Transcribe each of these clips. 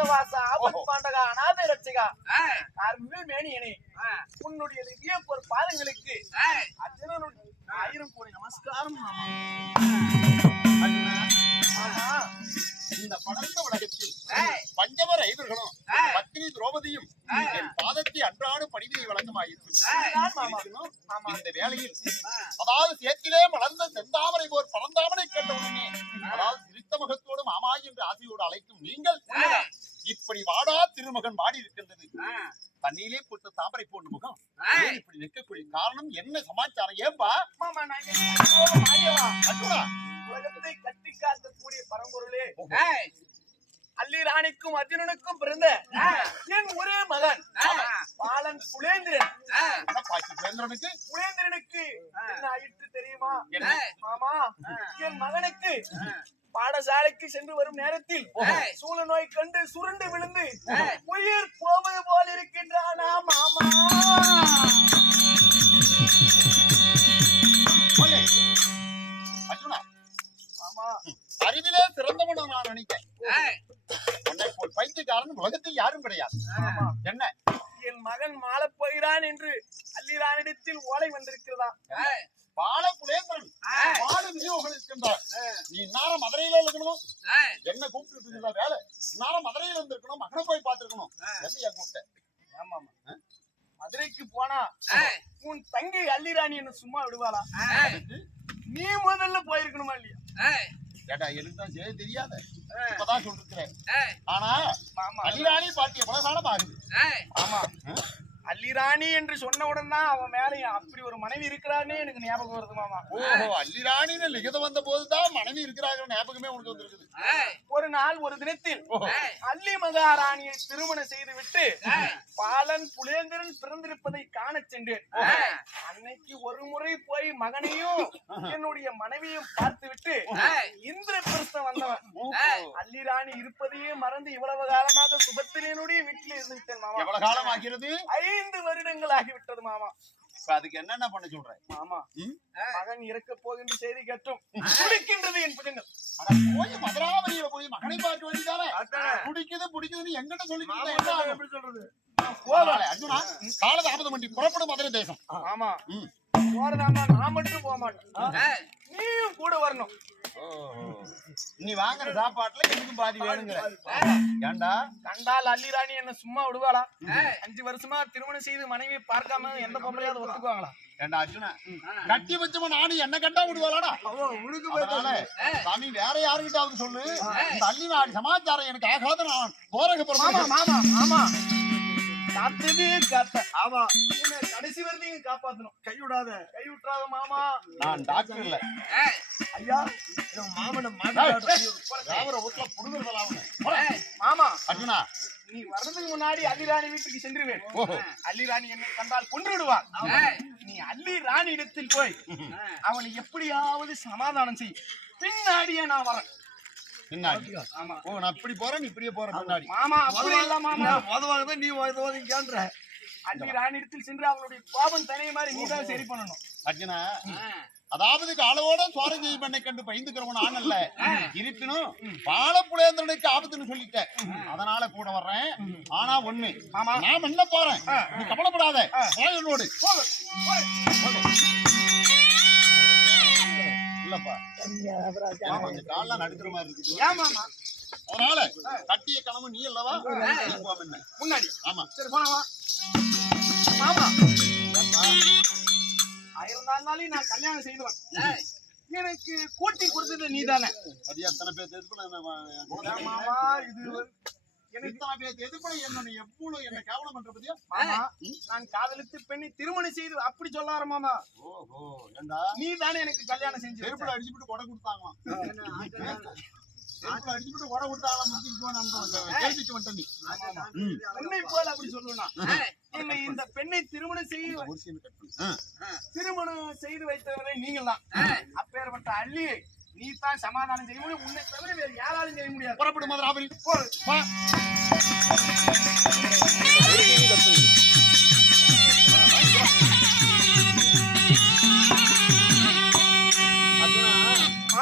அந்தவாசா ஆபத் பாண்டகா அநாத ரட்சகா. ஆ, அருள் மேனியனே ஆ, உன்னுடைய திவ்ய பொற் பாதங்களுக்கு ஆயிரம் கோடி நமஸ்காரம் இந்த படர்ந்த உலகத்தில். பத்னி திரௌபதியும். என் பாதத்தை அன்றாடு வழக்கமாயிருக்கும் இந்த வேளையில் அதாவது சேத்திலே மலர்ந்த செந்தாமரை போர் பறந்தாமரை கண்டவுடனே அதாவது சிரித்த என்று ஆசையோடு அழைக்கும் நீங்கள். இப்படி வாடா திருமகன் வாடி இருக்கின்றது தண்ணியிலே போட்டு தாமரை போன்ற முகம். இப்படி நிற்கக்கூடிய காரணம் என்ன சமாச்சாரம்? ஏன்பா? கட்டி காக்கக்கூடிய பரம்பொருளே. அல்லி ராணிக்கும் அர்ஜுனனுக்கும் பிறந்த என் ஒரே மகன். பாலன் புலேந்திரன். சுரேந்திரனுக்கு புலேந்திரனுக்கு? என்ன ஆயிற்று தெரியுமா. மாமா. என் மகனுக்கு. பாடசாலைக்கு சென்று வரும் நேரத்தில். சூழ நோய் கண்டு சுருண்டு விழுந்து. உயிர் போவது போல் இருக்கின்றானா மாமா? அறிவிலே சிறந்தவன் நான் நினைக்கிறேன். போல் பைத்தியக்காரன் உலகத்தில் யாரும் கிடையாது. என்ன? என் மகன் மாளப் போகிறான் என்று அல்லிரானிடத்தில் ஓலை வந்திருக்கிறதா? ஏய். பால புலேந்திரன் ஏய். பால விநியோகம் இருக்கின்றார் நீ இந்நேரம் மதுரையில இருக்கணும். என்ன கூப்பிட்டு வேலை. இந்நேரம் மதுரையில இருந்திருக்கணும். மகனை போய் பார்த்திருக்கணும். என்ன ஏன் கூப்பிட்ட? ஆமாமா மதுரைக்கு போனா. உன் தங்கை அல்லிராணி என்ன சும்மா விடுவாளா? நீ முதல்ல போயிருக்கணுமா இல்லையா. ஏடா எனக்கு தான் செய்ய தெரியாத. இப்பதான் சொல்லிருக்கிறேன். ஆனா மாமா அலிராணி பாட்டி எவ்வளவு காலம் ஆகுது. ஏய். ஆமா. அல்லிராணி என்று சொன்ன உடனே தான் அவன் மேல அப்படி ஒரு மனைவி இருக்கிறானே எனக்கு ஞாபகம் வருது மாமா. ஓஹோ அல்லிராணின்னு லிகிதம் வந்த போதுதான் மனைவி இருக்கிறாங்க ஞாபகமே உனக்கு வந்திருக்குது. நாள் ஒரு தினத்தில். அல்லி மகாராணியை திருமணம் செய்து விட்டு. பாலன் புலேந்திரன் பிறந்திருப்பதை காணச் சென்றேன். அன்னைக்கு ஒரு முறை போய் மகனையும் என்னுடைய மனைவியும் பார்த்து விட்டு ஏய். இந்திரபிரஸ்தம் வந்தவன் ஏய். அல்லிராணி இருப்பதையே மறந்து இவ்வளவு காலமாக சுபத்திரனுடைய வீட்டில் இருந்து விட்டேன் மாமா எவ்வளவு காலம் ஆகிறது ஐந்து வருடங்கள் ஆகிவிட்டது மாமா இப்ப அதுக்கு என்னென்ன பண்ண சொல்றேன்? மாமா ம்? மகன் இறக்க போகின்ற செய்தி கேட்டும். துடிக்கின்றது என் அட போய் மதுராவதியில போய் மகனை பார்க்க வேண்டியதானே? பிடிக்குது பிடிக்குதுன்னு எங்கிட்ட ஆகும்? எப்படி சொல்றது? போவாளே, அர்ஜுனா காலதாமதம் பண்ணி புறப்படும் மதுரை தேசம். ஆமா. போறதாமா நான் மட்டும் போக மாட்டேன். நீயும் கூட வரணும். நீ வாங்குற சாப்பாட்டுல எனக்கும் பாதி வேணுங்கிற. ஏண்டா? கண்டால் அல்லிராணி என்ன சும்மா விடுவாளா. அஞ்சு வருஷமா திருமணம் செய்து மனைவி பார்க்காம எந்த பொம்பளையாவது ஒத்துக்குவாங்களா? ஏண்டா அர்ஜுனா? கட்டி வச்சவன் நானும் என்ன கண்டா விடுவாளாடா? அதனால சாமி வேற யாருக்கிட்டாவது சொல்லு. இந்த அள்ளி நாடு சமாச்சாரம் எனக்கு ஆகாத நான் மாமா போறேன் மாமா. மாமா காத்தது காத்த ஆமா உன்னை கடைசி வரைக்கும் காப்பாத்தணும். கை விடாத கை விட்டுறாத மாமா. நான் டாக்டர் இல்ல. ஐயா மாமனை ராவர வீட்டுல புடுங்குறதெல்லாம் ஏய். மாமா அர்ஜுனா. நீ வர்றதுக்கு முன்னாடி அல்லிராணி வீட்டுக்கு சென்றுவேன். ஓஹோ. அல்லிராணி என்னை கண்டால் கொன்று விடுவார். நீ அல்லி ராணி இடத்தில் போய் அவனை எப்படியாவது சமாதானம் செய். பின்னாடியே நான் வரேன். பின்னாடி. ஆமா. ஓ நான் இப்படி போறேன் நீ இப்படியே போற பின்னாடி. மாமா அப்படி இல்ல மாமா. மதுவாக நீ ஓதுவாதீங்கன்ற அல்லி ராணி இடத்தில் சென்று அவனுடைய கோபம் தனிய மாதிரி நீ தான் சரி பண்ணணும். அர்ஜுனா. அதாவது காலவோட சுவாரஞ்செய் பண்ணை கண்டு பயந்துக்கிறவன் ஆண் அல்ல. இருப்பினும் பாலப்புலேந்திரனுக்கு ஆபத்துன்னு சொல்லிட்டேன். அதனால கூட வர்றேன். ஆனா ஒண்ணு ஆமா. நான் என்ன போறேன். நீ கவலைப்படாத. என்னோடு. இல்லப்பா. ஆமா, இந்த கால்லாம் நடுக்கிற மாதிரி இருக்குது. ஏன் மாமா அதனால கட்டிய கணவன் நீ நீ முன்ன. முன்னாடி. ஆமா. சரி போனவா மாமா. ஆயிரம் நான் கல்யாணம் செய்துவேன். எனக்கு கூட்டி கொடுத்தது நீதானே. அது எத்தனை பேர் இது என்ன என்ன நான் காதலித்து பெண்ணை திருமணம் செய்து அப்படி சொல்ல மாமா. ஓஹோ நீ தானே எனக்கு கல்யாணம் செஞ்சு. செருப்புல அடிச்சுட்டு கொடை கொடுத்தாங்களாம். செருப்புல அடிச்சுட்டு கொடை கொடுத்தாங்களாம் முடிச்சுட்டு போன கேள்விக்கு வந்துட்ட நீ. ம். உன்னை போல அப்படி சொல்லுனா. இல்லை இந்த பெண்ணை. திருமணம் செய்து. திருமணம் செய்து வைத்தவரை நீங்கள் தான். அப்பேற்பட்ட அள்ளியை நீ தான் சமாதானம் செய்ய முடியும். உன்னை தவிர வேறு யாராலும் செய்ய முடியாது. புறப்படு மதுராபுரி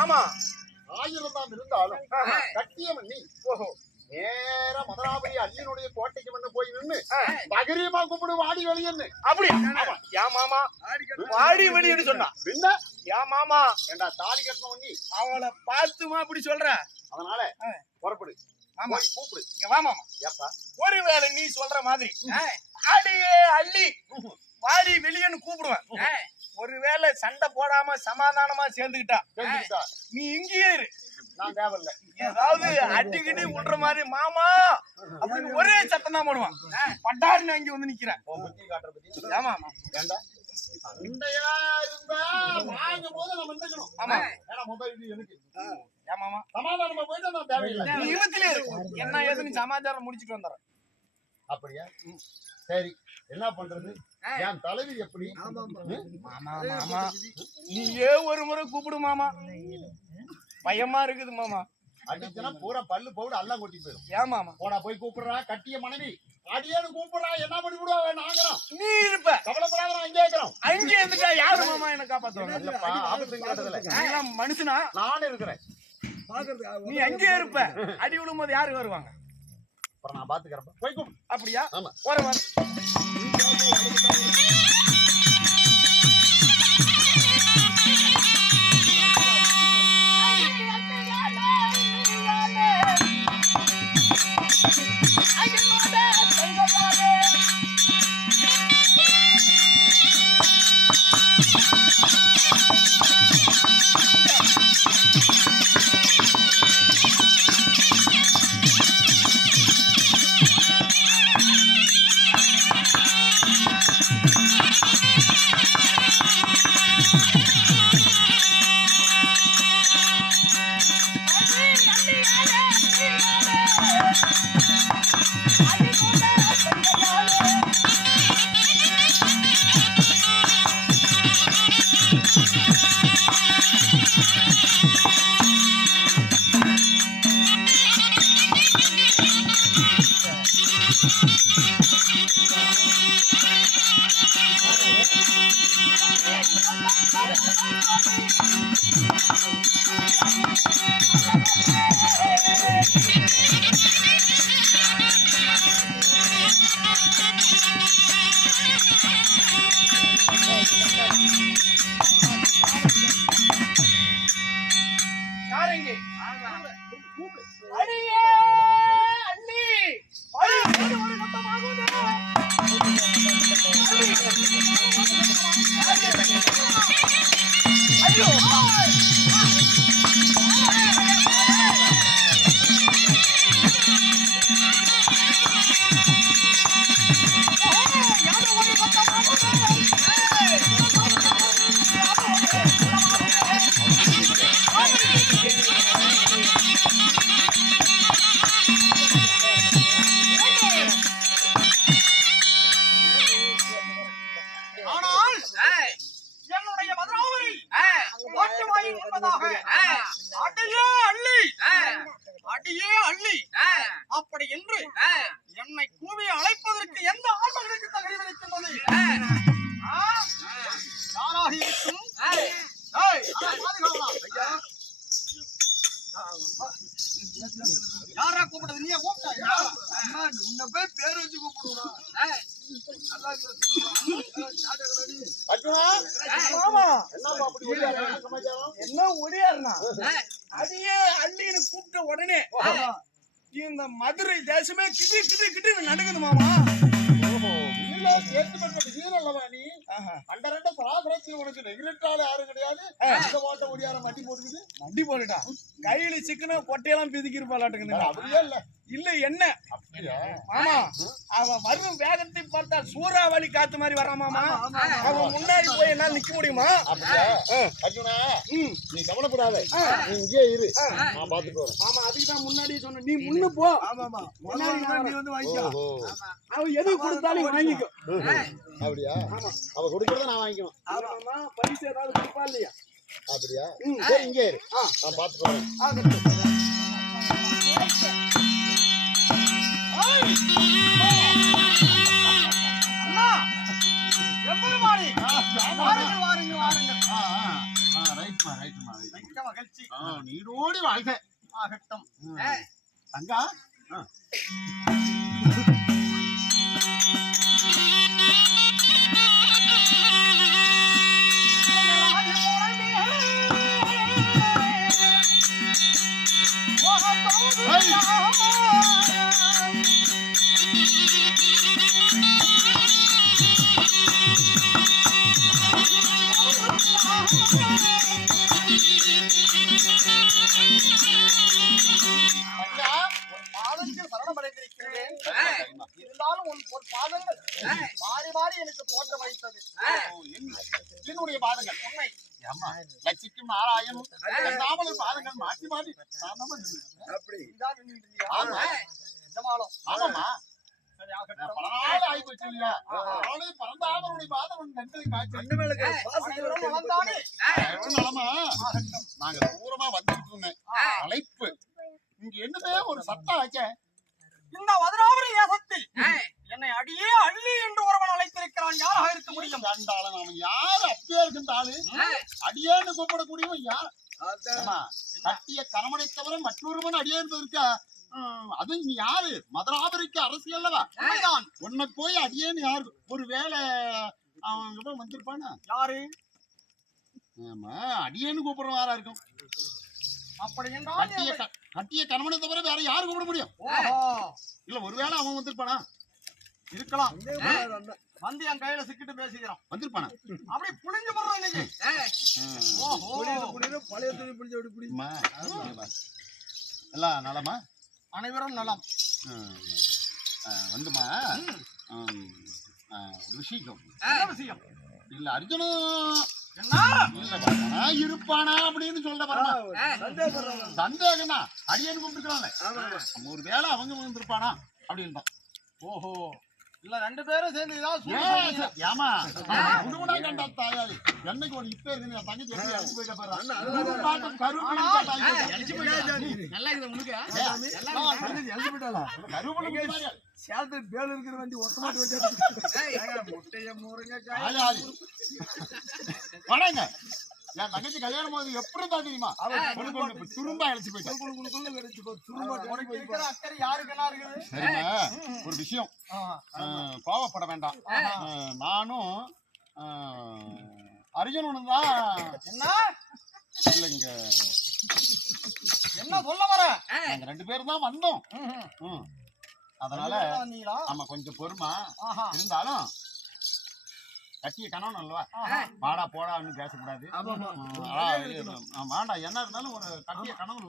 ஆமா. ஆயிரம் தான் இருந்தாலும். கட்டியவன் நீ. ஓஹோ. நேரா மதுராபுரி அள்ளியனுடைய கோட்டைக்கு வந்து போய் நின்னு பகிரியமா கூப்பிடு வாடி வெளியன்னு. அப்படி யா மாமா. வாடி வெளியன்னு சொன்னா. பின்ன? யா மாமா? ஏண்டா தாலி கட்டணும் நீ அவளை பார்த்துமா அப்படி சொல்ற? அதனால. புறப்படு. மாமா. கூப்பிடு. இங்க வா மாமா. ஏப்பா? ஒருவேளை நீ சொல்ற மாதிரி அடியே அள்ளி வாடி வெளியன்னு கூப்பிடுவேன். ஒருவேளை சண்டை போடாம சமாதானமா சேர்ந்துக்கிட்டா நீ இங்கேயே இரு. ஏதாவது அடிக்கடி விடுற மாதிரி மாமா அப்படின்னு ஒரே சத்தம் தான் போடுவான். பட்டாருன்னு அங்க வந்து நிக்கிறேன். ஆமா ஆமா ஏண்டா? இருந்தா போது நம்ம நின்னுக்கணும் ஆமா. ஏன்னா முதல் இது எனக்கு ஏன் மாமா சமாதானமா போயிட்டு நான் தேவையில்லை. நீ இவத்திலே இரு என்ன ஏதுன்னு சமாச்சாரம் முடிச்சிட்டு வந்துடுறேன். அப்படியா? சரி. என்ன பண்றது? என் தலைவி எப்படி? மாமா மாமா. நீயே ஒரு முறை கூப்பிடு மாமா. பயமா இருக்குது மாமா. அடிச்சுனா பூரா பல்லு பவுடு எல்லாம் கொட்டி போயிடும். ஏன் மாமா? போடா போய் கூப்பிடுறா கட்டிய மனைவி. அடியேன்னு கூப்பிடுறா என்ன பண்ணி விடுவா நாங்கிறோம் நீ இருப்ப. கவலைப்படாத நான் இங்கே இருக்கிறோம் அங்கே இருந்துட்டா யாரு என்ன காப்பாத்துவாங்க? இல்லப்பா நீலாம் மனுஷனா? நானும் இருக்கிறேன். நீ அங்கே இருப்ப? அடி விடும் போது யாரு வருவாங்க? அப்புறம் நான் பாத்துக்கிறேன் போய் கூப்பிடு. அப்படியா? ஆமா. வர வர. யார் 待って待って待って待って。அப்படி என்று என்னை கூவி அழைப்பதற்கு எந்த ஆண்மகனுக்கு தகுதி இருக்கின்றது ஆ? யாராக இருக்கும்? யாரா கூப்பிடுறது நீயே கூப்பிட்டா. உன்னை போய் பேர் வச்சு ஓடியாரு? என்ன சமாச்சாரம் என்ன ஒடியாருனா அடியே அள்ளின்னு கூப்பிட்ட உடனே இந்த மதுரை தேசமே கிட்டு கிட்டு கிட்டு நடுங்குது மாமா. ஓஹோ உன்னில சேர்த்துப்பட்ட வீரன் நீ? அந்த ரெண்ட பராசரத்தில் உனக்கு நெகிழட்டால யாரும் கிடையாது இந்த ஓட்ட ஓடியார மட்டி போட்டுக்குது மண்டி போட்டுட்டா கையில சிக்கன கொட்டையெல்லாம் பிதுக்கி இருப்பாளாட்டுங்க அப்படியே இல்ல இல்ல என்ன மாமா அவன் வரும் வேகத்தை பார்த்தா சூறாவளி காத்து மாதிரி வரான் மாமா அவன் முன்னாடி போய் என்னால நிக்க முடியுமா அர்ஜுனா. நீ கவலைப்படாத நீ இங்கே இரு நான் வரேன் ஆமா அதுக்கு தான் முன்னாடியே சொன்னேன் நீ முன்ன போ முதல்ல நீ வந்து வாங்கிக்கோ அவன் எது கொடுத்தாலும் வாங்கிக்கோ அப்படியா அவ கொடுக்கறத நான் வாங்கிக்கணும். ஆமாமா பரிசு ஏதாவது கொடுப்பா இல்லையா? அப்படியா. சரி இங்கே இரு. நான் பாத்துட்டு வரேன் ஆகட்டும். ஐய்! அண்ணா! இருந்தாலும் உன் பாதங்கள் மாறி மாறி எனக்கு தோற்ற வைத்தது என்னுடைய பாதங்கள் உண்மை. லட்சிக்கும் நாராயணும். தாமலர் பாதங்கள் மாற்றி நின்னு. அப்படி. இதான் நின்னுட்டு இருந்தியா? ஆமா. நிஜமாலும். ஆமாம்மா. சரி, நான் ஆகட்டும். பல நாள் ஆகி போச்சு இல்லையா நாளே பரந்தாமனுடைய பாதம் உன் கண்களை காய்ச்சல் கண்ணு மேல கை, பாசத்துல அனைவரும் கை நலம்தானே? எவ்வளவு நலமா நாங்க தூரமா வந்துட்டு இருந்தேன் அழைப்பு. இங்க என்னதே ஒரு சத்தம் ஆச்சே. இந்த மதுராபுரி தேசத்தில் என்னை அடியே அள்ளி என்று ஒருவன் அழைத்திருக்கிறான். யாராக இருக்க முடியும்? கண்டாளன் அவன் யாரு? அப்படியே இருக்கின்ற ஆளு. அடியேன்னு கூப்பிடக்கூடியவன் யார்? கட்டிய கணவனை தவிர மற்றொருவன் அடியே இருக்கா. அது நீ யாரு? மதுராபரிக்கு அரசு அல்லவா. உன்னை போய் அடியேன்னு யாரு? ஒருவேளை அவன் வந்திருப்பானா? யாரு? ஆமா. அடியேன்னு கூப்பிடுறவன் யாரா இருக்கும்? அப்படி என்றால் கட்டிய கணவனை தவிர வேற யாரு கூப்பிட முடியும்? ஓஹோ. இல்ல ஒருவேளை அவன் வந்திருப்பானா? இருக்கலாம். வந்து என் கையில சிக்கிட்டு பேசிக்கிறோம் வந்திருப்பானா? அப்படி புளிஞ்சு போடுறோம் இன்னைக்கு. பழைய துணி பிடிச்ச அப்படி பிடி. அம்மா, இங்க வா. எல்லாம் நலமா? அனைவரும் நலம். வந்துமா? ஒரு விஷயம் என்ன விஷயம்? இல்ல அர்ஜுனும் இருப்பானா அப்படின்னு சொல்ல. சந்தேகம்னா அடியேன்னு கூப்பிட்டுருக்காங்க ஆமா. ஒரு வேளை அவங்க வந்திருப்பானா அப்படின்றான். ஓஹோ. இல்ல ரெண்டு பேரும் சேர்ந்து ஏமா. குடும்பனா கண்டா தாயாரு என்னைக்கு ஒரு இப்ப இருக்கு? என் தங்கச்சி எப்படி அழைச்சு போயிட்ட பாரு. நல்லா இருக்குது போயிட்டாளா? சேலத்துல பேல் இருக்கிற வண்டி ஒத்தமாட்டு வண்டி. முட்டைய. ஆயாதி. வணங்க என் தங்கச்சி கல்யாணம் போது எப்படி தான் தெரியுமா? துரும்பா அழைச்சு போயிட்டேன் சரிங்க ஒரு விஷயம். கோவப்பட வேண்டாம். நானும் அர்ஜுனனும் தான் என்ன? இல்லைங்க. என்ன சொல்ல வர? நாங்க ரெண்டு பேரும் தான் வந்தோம். அதனால ஆமா கொஞ்சம் பொறுமா. இருந்தாலும் கட்டிய கணவன் அல்லவா. வாடா போடான்னு பேசக்கூடாது வேண்டாம் என்ன இருந்தாலும் ஒரு கட்டிய கணவன்